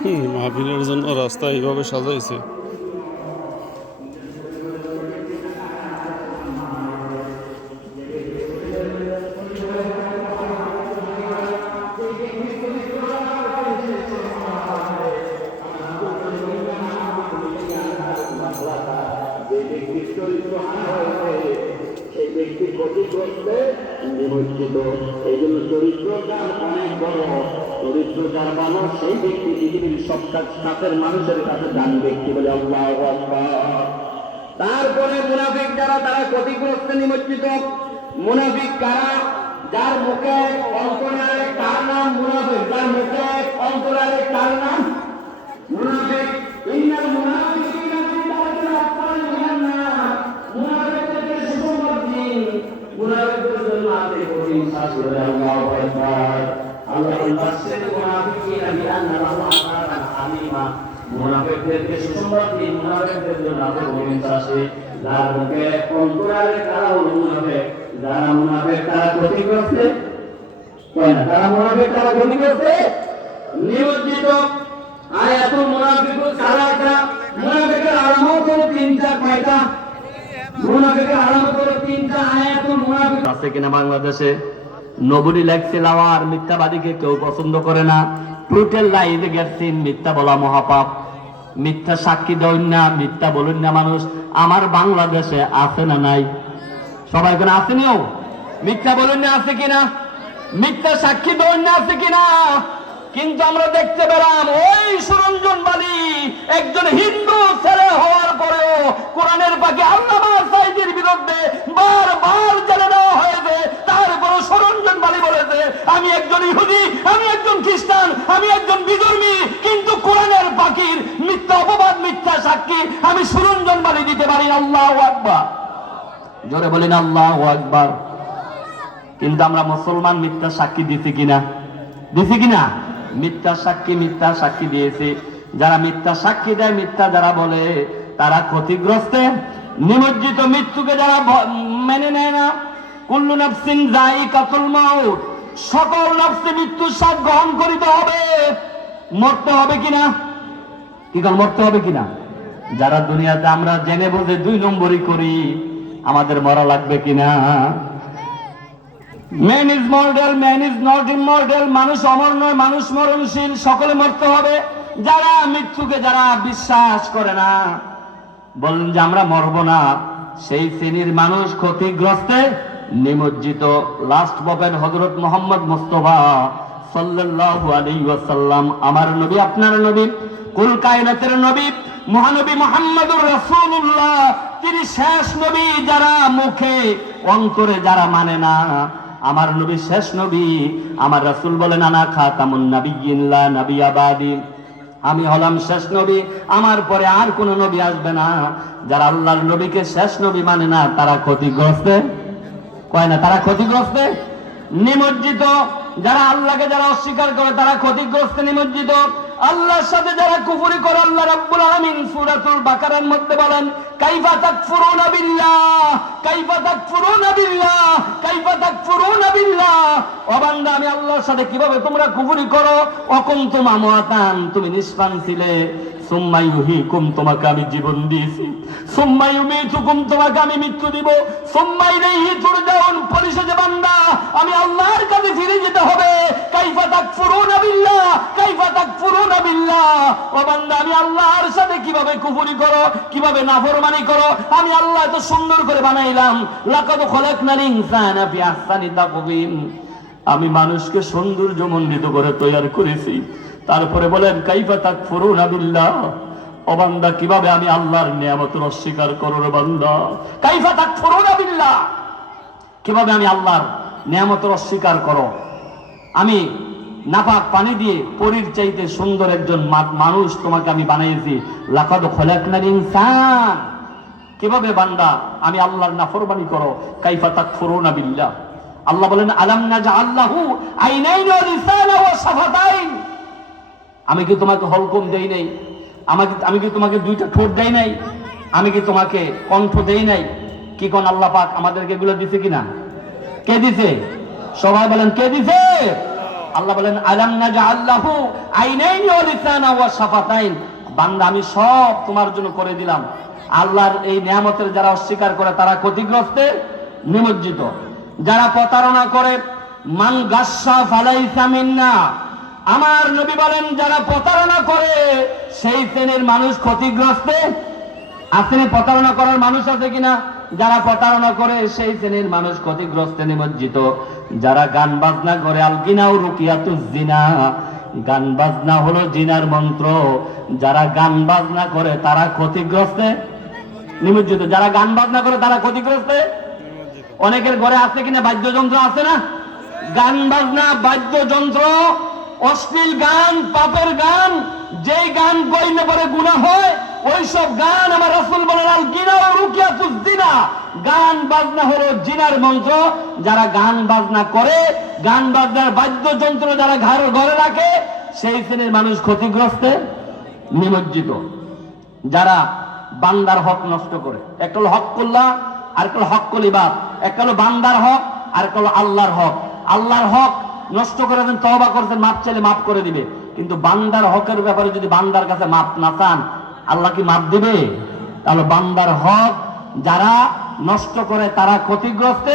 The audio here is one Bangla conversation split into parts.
মাহফিলের জন্য রাস্তা এইভাবে সাজাইছে। নিমজ্জিত। এই জন্য চরিত্রকার অনেক বড়। চরিত্রকার মানুষ সেই ব্যক্তি পৃথিবীর সব কাছের মানুষের কাছে দান ব্যক্তি বলে আল্লাহু আকবার। তারপরে মুনাফিক যারা, তারা ক্ষতিগ্রস্ত নিমজ্জিত। মুনাফিক কারা? যার মুখে অন্তরে কার নাম মুনাফিক, যার মুখে অন্তরে কার নাম মুনাফিক। ইন্নাল মুনাফিকিনা ফি দারকিল আসফালি মিনান নার। মুনাফিকদেরকে সুসংবাদ দিন, মুনাফিকদের জন্য আছে কঠিন শাস্তি। আল্লাহু আকবার। আল্লাহ বাশশির মুনাফিকিনা বিআন্না লাহুম আযাবান আলীমা। মুনাফিকদেরকে সুসংবাদ দিন, মুনাফিকদের জন্য আছে কঠিন শাস্তি। যার মুখে অন্তরে কারা হলো মুনাফিক, যারা মুনাফিক তারা ক্ষতিগ্রস্ত। তারা মুনাফিক, তারা ক্ষতিগ্রস্ত নিমজ্জিত। আয়াতুল মুনাফিকুন সালাসা। মুনাফিকের আলামত হলো তিনটা। কয়টা? মুনাফিকের আলামত হলো তিনটা। আয়াতুল মুনাফিক আছে কিনা বাংলাদেশে? নবুরি লেখছে লাওয়ার, মিথ্যাবাদীকে কেউ পছন্দ করে না। টুটেল লাইজে গেছেন, মিথ্যা বলা মহাপাপ। মিথ্যা সাক্ষী দেন না, মিথ্যা বলুন না মানুষ। আমার বাংলাদেশে আছে না নাই? সবাই এখানে আসেনিও? মিথ্যা বলুন না আছে কিনা? মিথ্যা সাক্ষী দেন না আছে কিনা? কিন্তু আমরা দেখতে পেলাম ওই সুরঞ্জনবাদী একজন হিন্দু ছেলে হওয়ার পরেও কোরআনের পাখি আল্লামা সাঈদীর বিরুদ্ধে বারবার জেলে দেওয়া হয়েছে। তারপরে সুরঞ্জনবাদী বলেছে আমি একজন ইহুদি, আমি একজন খ্রিস্টান, আমি একজন বিধর্মী, কিন্তু কোরআনের পাখির মিথ্যা অপবাদ, মিথ্যা সাক্ষী আমি সুরঞ্জনবাদী দিতে পারি। আল্লাহু আকবার। জোরে বলেন আল্লাহু আকবার। কিন্তু আমরা মুসলমান মিথ্যা সাক্ষী দিছি কিনা? দিছি কিনা? মিথ্যা সাক্ষী দিয়েছে। যারা মিথ্যা সাক্ষী দেয়, মিথ্যা যারা বলে, তারা ক্ষতিগ্রস্ত নিমজ্জিত। মৃত্যুকে যারা মেনে নেয় না, কুল্লু নাফসিন যায়িকাতুল মাউত, সকল নফসে মৃত্যুর স্বাদ গ্রহণ করিতে হবে। মরতে হবে কিনা? কি কারণ মরতে হবে কিনা? যারা দুনিয়াতে আমরা জেনে বুঝে দুই নম্বরই করি, আমাদের মরা লাগবে কিনা? Man is mortal, man is not immortal. মানুষ অমর নয়, মানুষ মরণশীল। সকলে মরতে হবে। যারা মৃত্যুকে যারা বিশ্বাস করে না, বলেন যে আমরা মরব না, সেই শ্রেণীর মানুষ ক্ষতিগ্রস্ত নিমজ্জিত। লাস্ট প্রফেট হযরত মুহাম্মদ মুস্তাফা সাল্লাল্লাহু আলাইহি ওয়াসাল্লাম, আমার নবী, আপনার নবী, কুল কায়নাতের নবী, মহানবী মুহাম্মদুর রাসূলুল্লাহ, তিনি শেষ নবী। যারা মুখে অন্তরে যারা মানে না, আমার নবী শেষ নবী। আমার রাসূল বলেন আনা খাতামুন নাবিয়্যিন লা নাবিয়্যা বাদি, আমি হলাম শেষ নবী, আমার পরে আর কোন নবী আসবে না। যারা আল্লাহর নবীকে শেষ নবী মানে না, তারা ক্ষতিগ্রস্ত। কয় না তারা ক্ষতিগ্রস্ত নিমজ্জিত। যারা আল্লাহকে যারা অস্বীকার করে, তারা ক্ষতিগ্রস্ত নিমজ্জিত। আল্লাহর সাথে যারা কুফরি করে, আল্লাহ রাব্বুল আলামিন সূরাতুল বাকারার মধ্যে বলেন কাইফা তাকফুরুনা বিল্লাহ, কাইফা তাকফুরুনা বিল্লাহ, কাইফা তাকফুরুনা বিল্লাহ। ও বান্দা, আমি আল্লাহর সাথে কিভাবে তোমরা কুফরি করো? অকুনতুম আমওয়াতান, তুমি নিষ্প্রাণ ছিলে। সুম্মা ইউহীকুম, তোমাকে আমি জীবন দিয়েছি। সুম্মা ইউমীতুকুম, তোমাকে আমি মৃত্যু দিব। সুম্মা ইলাইহি তুরজাউন, পরিশেষে বান্দা আমি আল্লাহর কাছে ফিরে যেতে হবে। কাইফা তাকফুরুনা বিল্লাহ, কাইফা তাকফুরুনা বিল্লাহ। ও বান্দা, আমি আল্লাহর সাথে কিভাবে কুফরি করো, কিভাবে নাফরমানি করো? আমি আল্লাহ এত সুন্দর করে বানাইলাম। লাকাদ খালাকনাল ইনসানা ফি আহসানি তাকওয়িম, আমি মানুষকে সৌন্দর্যমণ্ডিত করে তৈরি করেছি। তারপরে বলেন কাইফা তাকফুরুনা বিল্লাহ, ও বান্দা কিভাবে আমি আল্লাহর নিয়ামতের অস্বীকার করো রে বান্দা? কাইফা তাকফুরুনা বিল্লাহ, কিভাবে আমি আল্লাহর নিয়ামতের অস্বীকার করো? আমি নাপাক পানি দিয়ে পরীর চাইতে সুন্দর একজন মানুষ তোমাকে আমি বানাইছি। লাকাদ খালাকনাল ইনসান, কিভাবে বান্দা আমি আল্লাহর নাফরমানি করো? কাইফা তাকফুরুনা বিল্লাহ। আল্লাহ বলেন আলাম নাজআল লাহু আইনাইন ওয়া লিসানা ওয়া শাফাতাইন, আমি কি তোমাকে হলকম দেই নাই? আমি কি তোমাকে দুইটা ঠোঁট দেই নাই? আমি কি তোমাকে কণ্ঠ দেই নাই? কি কোন আল্লাহ পাক আমাদেরকে এগুলো দিছে কিনা? কে দিছে? সবাই বলেন কে দিছে? আল্লাহ বলেন আলাম নাজআল লাহু আইনাইনি ওয়া লিসানান ওয়া শাফাতাইন, বান্দা আমি সব তোমার জন্য করে দিলাম। আল্লাহর এই নিয়ামতের যারা অস্বীকার করে তারা ক্ষতিগ্রস্তে নিমজ্জিত। যারা প্রতারণা করে, মান গাসসা ফালাইসা মিন্না, আমার নবী বলেন যারা প্রতারণা করে সেই শ্রেণীর মানুষ ক্ষতিগ্রস্তে আসেনি। প্রতারণা করার মানুষ আছে কিনা? যারা প্রতারণা করে সেই শ্রেণীর মানুষ ক্ষতিগ্রস্তে নিমজ্জিত। যারা গান বাজনা করে, আল গিনাউ রুকিয়াতুজ জিনা, গান বাজনা হলো জিনার মন্ত্র। যারা গান বাজনা করে তারা ক্ষতিগ্রস্তে নিমজ্জিত। যারা গান বাজনা করে তারা ক্ষতিগ্রস্তে। অনেকের ঘরে আছে কিনা বাদ্যযন্ত্র? আছে না? গান বাজনা, বাদ্যযন্ত্র, অশ্লীল গান, পাপের গান, যেই গান গইলে পরে গুনাহ হয় ওইসব গান আমার রাসূল বলেন আল গিনাউ রুকিয়াতুজ জিনা, গান বাজনা হলো জিনার মন্ত্র। যারা গান বাজনা করে, গান বাজনার বাদ্যযন্ত্র যারা ঘরে রাখে সেই শ্রেণীর মানুষ ক্ষতিগ্রস্তে নিমজ্জিত। যারা বান্দার হক নষ্ট করে, একটা হলো হক্কুল্লাহ আর একটা হলো হক্কুল ইবাদ, একটা হলো বান্দার হক আর একটা হলো আল্লাহর হক। আল্লাহর হক নষ্ট করেছেন, তওবা করেছেন, মাপ চাইলে মাফ করে দিবে, কিন্তু বান্দার হকের ব্যাপারে যদি বান্দার কাছে মাপ না চান আল্লাহ কি মাপ দিবে? তাহলে বান্দার হক যারা নষ্ট করে তারা ক্ষতিগ্রস্তে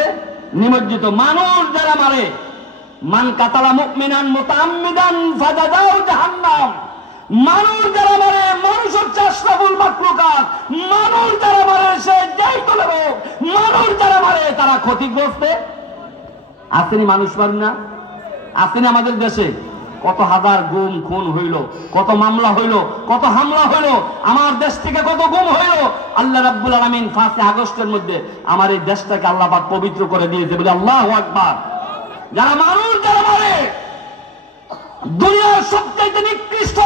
নিমজ্জিত। মানুষ যারা মারে, মান কাতালা মুমিনান মুতাআম্মিদান ফাজাযাউ জাহান্নাম, মানুষ যারা মারে, মানুষ হচ্ছে আশরাফুল মাখলুকাত, মানুষ যারা মারে সে যেই দলের হোক, মানুষ যারা মারে তারা ক্ষতিগ্রস্তে। আসেনি মানুষ মারেন না? আসেনি আমাদের দেশে কত হাজার গুম খুন হইল, কত মামলা হইল, কত হামলা হইল, আমার দেশ থেকে কত গুম হইল। আল্লাহ রাব্বুল আলামিন 5 আগস্টের মধ্যে আমার এই দেশটাকে আল্লাহ পাক পবিত্র করে দিয়েছে, বলে আল্লাহু আকবার। যারা মানুষ যারা মারে, দুনিয়ার সবচেয়ে নিকৃষ্ট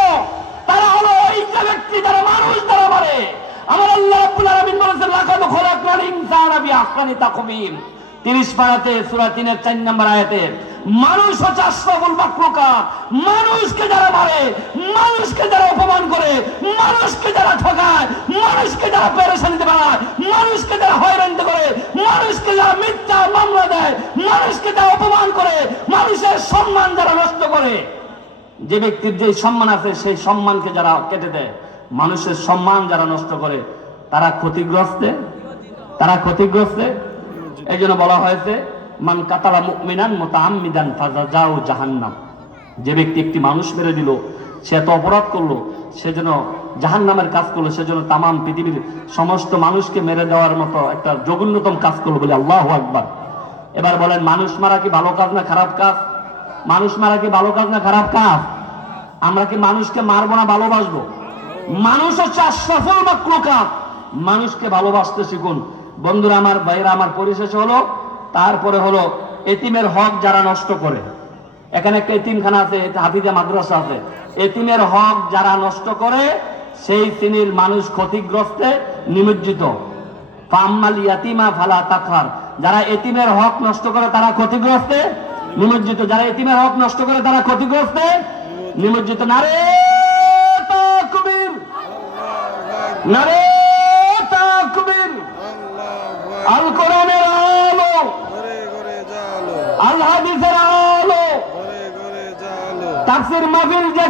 তারা হলো ওই যে ব্যক্তি যারা মানুষ যারা মারে। আমার আল্লাহ রাব্বুল আলামিন বলেছেন লাকাদ খলাকনাল ইনসানা বিআহসানি তাকওয়িম, 30 পারাতে সূরা 3-এর 4 নম্বর আয়াতে। মানুষ হচ্ছে আশরাফুল মাখলুকাত, মানুষকে যারা মারে, মানুষকে যারা অপমান করে, মানুষকে যারা ঠকায়, মানুষকে যারা পেরেশানিতে বাড়ায়, মানুষকে যারা হয়রানি করে, মানুষকে যারা মিথ্যা মামলা দেয়, মানুষকে যারা অপমান করে, মানুষের সম্মান যারা নষ্ট করে, যে ব্যক্তির যে সম্মান আছে সেই সম্মানকে যারা কেটে দেয়, মানুষের সম্মান যারা নষ্ট করে তারা ক্ষতিগ্রস্তে, তারা ক্ষতিগ্রস্তে। এই জন্য বলা হয়েছে মান কাতালা মুমিনান মুতাআম্মিদান ফাজাযাউ জাহান্নাম, যে ব্যক্তি একটি মানুষ মেরে দিল, সে এত অপরাধ করলো, সেজন্য জাহান্নামের কাজ করলো, সেজন্য তামাম পৃথিবীর সমস্ত মানুষকে মেরে দেওয়ার মতো একটা জঘন্যতম কাজ করলো, বলে আল্লাহু আকবার। এবার বলেন মানুষ মারা কি ভালো কাজ না খারাপ কাজ? মানুষ মারা কি ভালো কাজ না খারাপ কাজ? আমরা কি মানুষকে মারবো না ভালোবাসবো? মানুষ হচ্ছে আশরাফুল মাখলুকাত, মানুষকে ভালোবাসতে শিখুন। বন্ধুরা আমার, ভাইরা আমার, পরিশেষ হলো, তারপরে হলো এতিমের হক যারা নষ্ট করে। এখানে একটা এতিমখানা আছে, হাফিজা মাদ্রাসা আছে। এতিমের হক যারা নষ্ট করে সেই শ্রেণীর মানুষ ক্ষতিগ্রস্তে নিমজ্জিত। ফাম্মাল ইয়াতিমা ফালা তাকহার, যারা এতিমের হক নষ্ট করে তারা ক্ষতিগ্রস্তে নিমজ্জিত। যারা এতিমের হক নষ্ট করে তারা ক্ষতিগ্রস্তে নিমজ্জিত। নারে তাকবীর, নারে তাকবীর। আল কোরআনের আলো, আল হাদিসের আলো, তাফসীর মাহফিল